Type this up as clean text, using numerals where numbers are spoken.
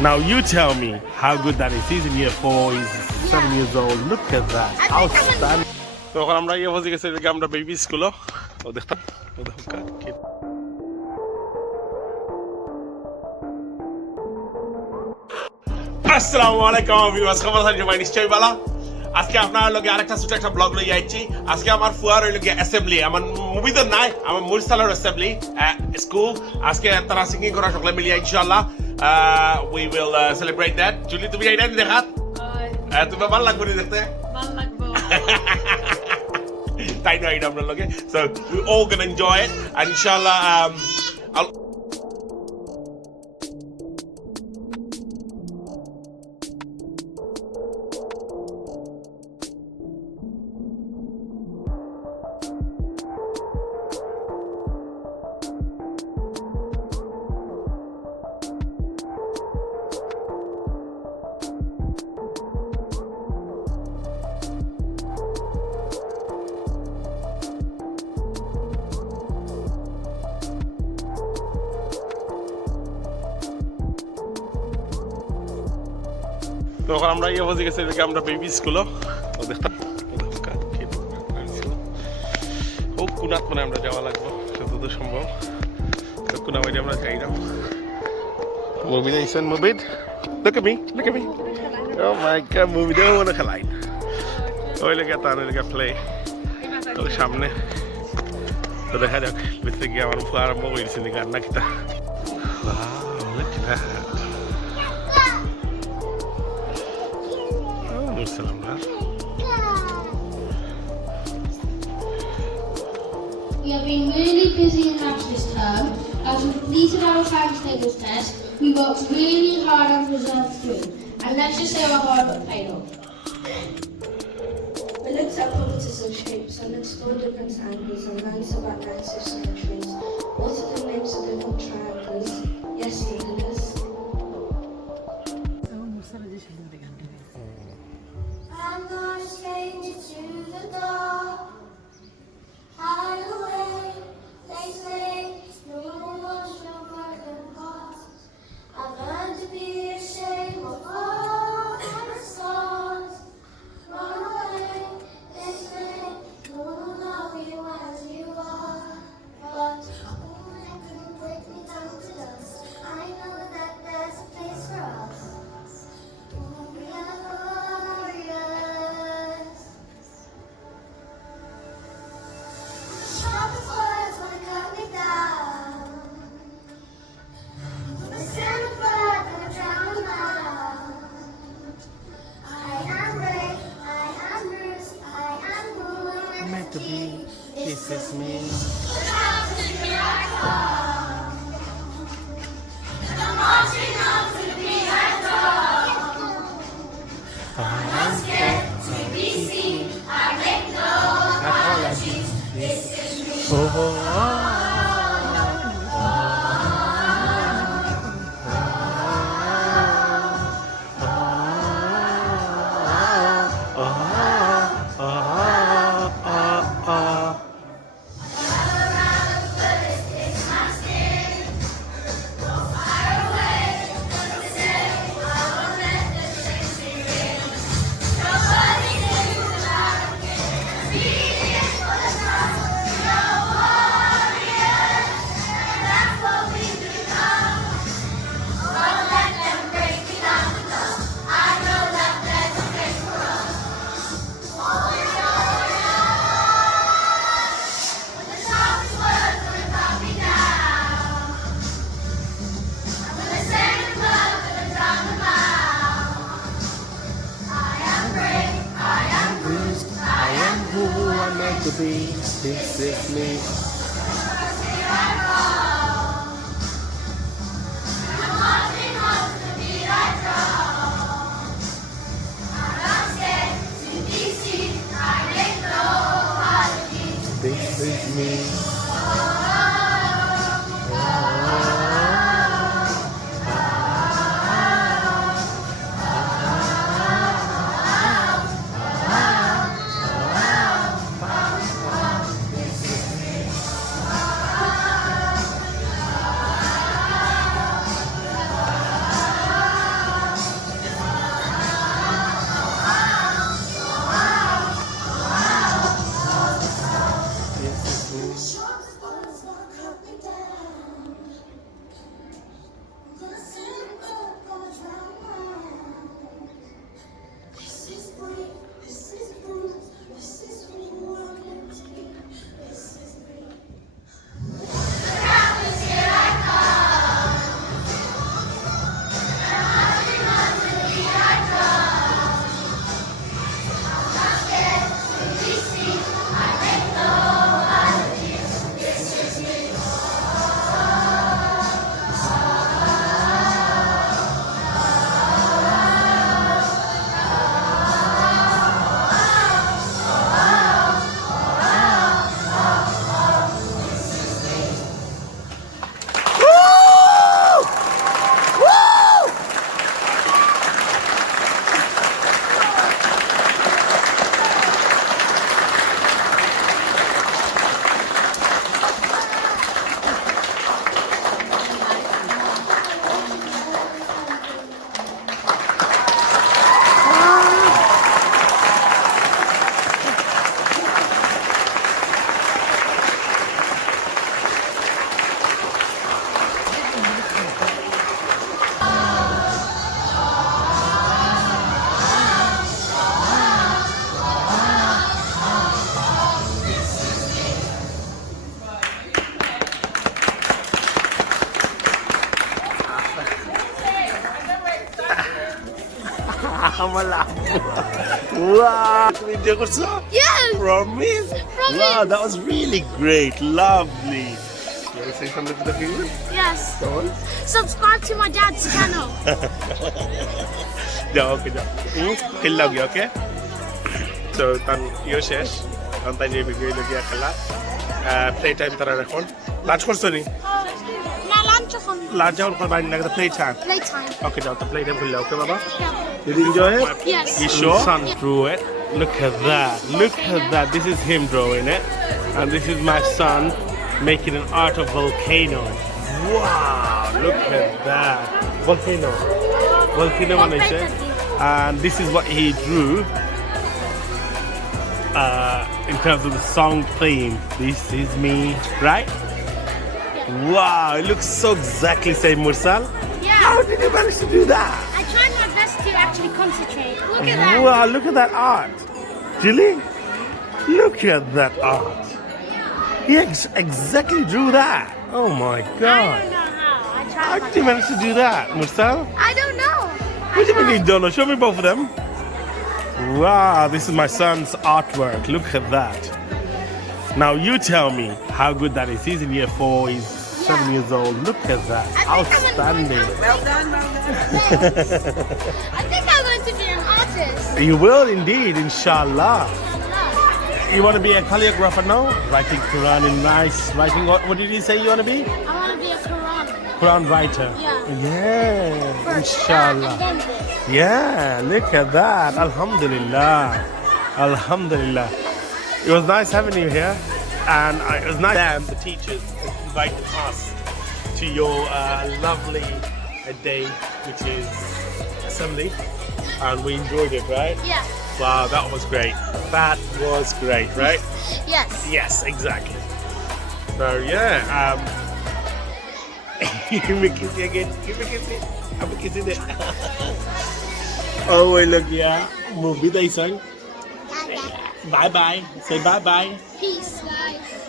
Now you tell me how good that is. He's in year 4, he's 7 years old. Look at that. Outstanding. So এখন আমরা ইয়ে বসে গেছি আমরা baby স্কুলও ও দেখতাম ও দেখো কাকে আসসালামু আলাইকুম ভিউয়ার্স কেমন আছেন সবাই নিশ্চয়ই ভালো আজকে আপনার লগে আরেকটা ছোট একটা ব্লগ লই আইছি আজকে আমার ফুয়ার হইল গিয়ে অ্যাসেম্বলি আমার মুভি তো নাই আমার মুরসালার অ্যাসেম্বলি স্কুল আজকে তারা সিঙ্গিং করা সকলে মিলিয়ে ইনশাআল্লাহ we will celebrate that Juli তুমি এইটা দেখাত তুমি ভালো লাগবে দেখতে ভালো লাগবে তাই না এটা আমরা লগে so we all gonna enjoy it and inshallah I'll তো এখন আমরা ইয়ে বসে গেছি আমরা বেবি স্কুলও ও দেখতাম ও কুনাত মানে আমরা যাওয়া লাগবো যতদূর সম্ভব কুনা বাইরে আমরা যাই না মুভি দেখছেন movie look at me oh my god movie দেও মনে খেলাই ওই লেগে তার লেগে প্লে তো সামনে তো দেখা যাক ভিতরে গিয়ে আমার ফুয়া আরম্ভ করেছি গান্না কিতা look at that We have been really busy in house this term. As we completed our times tables test, we worked really hard on result 3. And let's just say our hard work paid off. We looked at properties and shapes and explored different angles and learned about lines of symmetries. What are the names of different triangles? Yes, Nicholas. I'm not a stranger to the dark. Hide away, they say, no one wants your broken heart. I've learned to be ashamed of all my stars. Run away, they say, no one will love you as you are. But I couldn't break me down to dust. I know that there's a place for us. We are glorious. Sharpest words wanna cut me down. The sound of blood gonna drown me out. I am brave, I am bruised, I am who I'm meant to be. This is me Here I come. And I'm marching on to be at home. I'm scared to be seen. I make no apologies. This is me. to be. This is me. This is me. আমার লাভ wow তুমি enjoy করছো Yes! promise Promise. wow that was really great lovely you want to say something to the viewers Yes. go on Subscribe to my dad's channel. যাও ওকে যাও খেললাম গিয়ে ওকে তো তার ইয়ে শেষ এখন তাই যে ভিডিও গিয়ে খেলা প্লে টাইম তারা এখন লাঞ্চ করছো নি Now lunch on লাঞ্চ যখন করবা না প্লে টাইম playtime. ওকে যাও তো প্লে টাইম খুললে ওকে বাবা did you enjoy it Yes. you sure son drew it look at that this is him drawing it and this is my son making an art of volcano wow look at that volcano বানাইছে and this is what he drew in terms of the song theme this is me right wow it looks so exactly same Mursal Yeah. how did you manage to do that I tried my best to actually concentrate. Look at that. wow look at that art Julie look at that art he exactly drew that oh my I god don't know how. I how tried my did you manage to do that Mursal I don't know. what do you mean you don't know show me both of them wow this is my son's artwork look at that now you tell me how good that is he's in year 4 he's 7 years old look at that I think outstanding I think I'm going to be an artist. you will indeed inshallah you want to be a calligrapher now writing Quran in nice writing what did you say you want to be I want to be a Quran. Quran writer yeah First, inshallah and then this. yeah look at that alhamdulillah it was nice having you here and it was nice them the teachers invited us to your lovely day which is assembly and we enjoyed it right Yeah. wow that was great right Yes. yes exactly so yeah give me a kiss again give me a kiss I'm a kissing it oh wait look yeah movie they sang bye bye say bye bye Peace, guys.